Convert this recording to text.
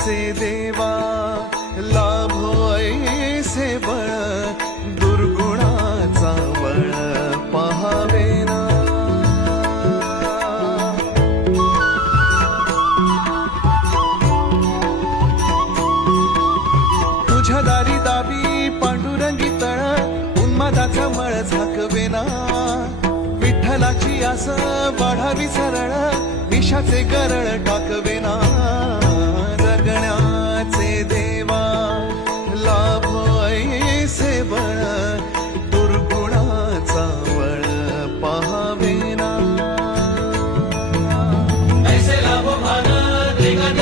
चे देवा लाभो ऐसे बळ दुर्गुणाचा बळ पहावे ना. तुझ्या दारी दाबी पांडुरंगी तळ उन्मादाचा मळ झाकवेना विठ्ठलाची आस वाढावी सरळ विषाचे गरळ Sing a new